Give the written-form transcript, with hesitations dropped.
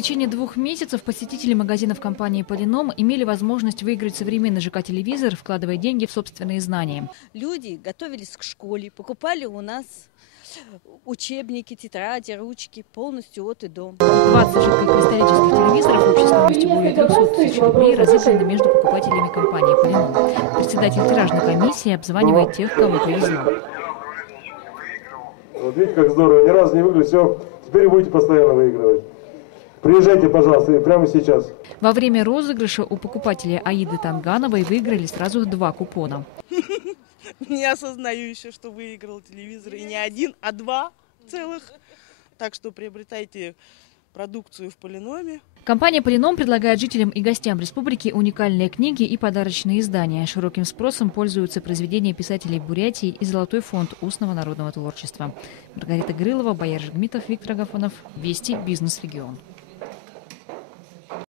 течение 2 месяцев посетители магазинов компании «Полином» имели возможность выиграть современный ЖК-телевизор, вкладывая деньги в собственные знания. Люди готовились к школе, покупали у нас учебники, тетради, ручки полностью от и до. 20 жидкокристаллических телевизоров общей стоимостью более 300 тысяч рублей разыграны между покупателями компании «Полином». Председатель тиражной комиссии обзванивает тех, кому повезло. Вот видите, как здорово, ни разу не выиграли, все, теперь будете постоянно выигрывать. Приезжайте, пожалуйста, прямо сейчас. Во время розыгрыша у покупателя Аиды Тангановой выиграли сразу 2 купона. Не осознаю еще, что выиграл телевизор, и не 1, а 2 целых. Так что приобретайте продукцию в Полиноме. Компания «Полином» предлагает жителям и гостям республики уникальные книги и подарочные издания. Широким спросом пользуются произведения писателей Бурятии и Золотой фонд устного народного творчества. Маргарита Грылова, Бояр Жигмитов, Виктор Агафонов. Вести. Бизнес. Регион.